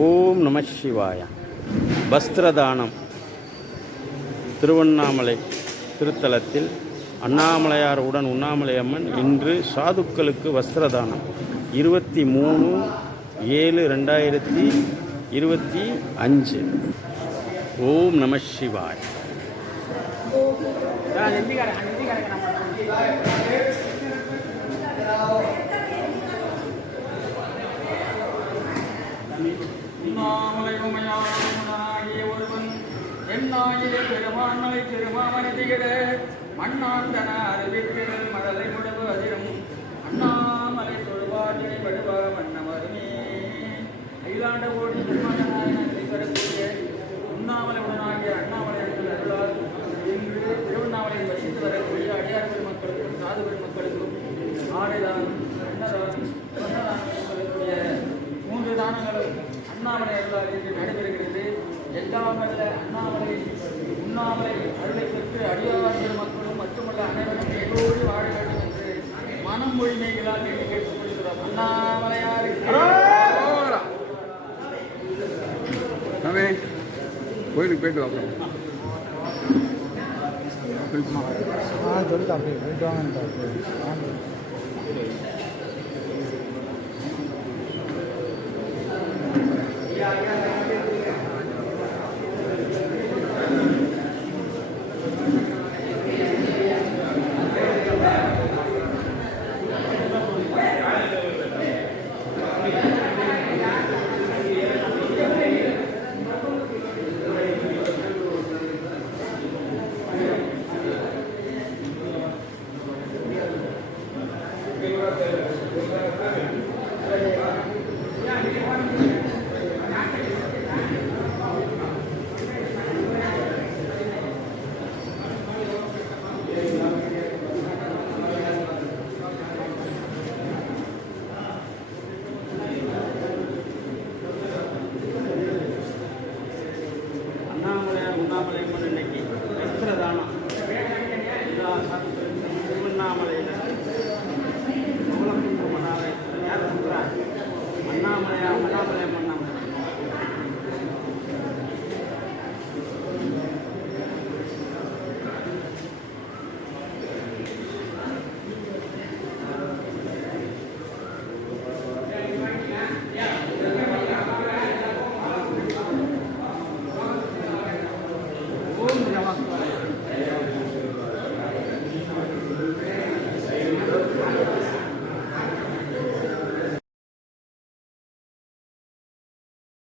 ஓம் நம சிவாய. வஸ்திரதானம். திருவண்ணாமலை திருத்தலத்தில் அண்ணாமலையார் உடன் உண்ணாமலை அம்மன் இன்று சாதுக்களுக்கு வஸ்திரதானம் 23/7/2025. ஓம் நம சிவாய. உண்ணாமலை உமையாகிய ஒருவன் எண்ணாகிய பெருமான்மலை திருமாமனதிகிட மண்ணாந்தன அறிவிற்கிடல் மழலை முழவு அதிரும் அண்ணாமலை தொழுவாட்டினை படுவ மன்னமருமே. அகிலாண்ட கோடி திருமணநாயகனை பெறக்கூடிய உண்ணாமலை உடனாகிய அண்ணாமலை அருளால் இன்று திருவண்ணாமலையில் வசித்து வரக்கூடிய அடியார் பெருமக்களுக்கும் சாது பெருமக்களுக்கும் ஆடைதானம், அன்னதானம், சொன்னதானம் சொல்லக்கூடிய 3 தானங்களும் அண்ணாமலை அருளால் இன்று நடைபெறுகிறது. எல்லாம் அல்ல அண்ணாமலை உண்ணாமலை அருளை பெற்று அடியார் பெருமக்களும் மட்டுமல்ல அனைவரும் எல்லோரும் வாழ வேண்டும் என்று மனம் மொழிமைகளால் கேட்டு கேட்டுக்கொள்கிறோம். அண்ணாமலையாருக்கு கோயிலுக்கு போயிட்டு வாங்க. சொல்லிட்டு அப்படியே போயிட்டு வாங்க. உண்ணாமலை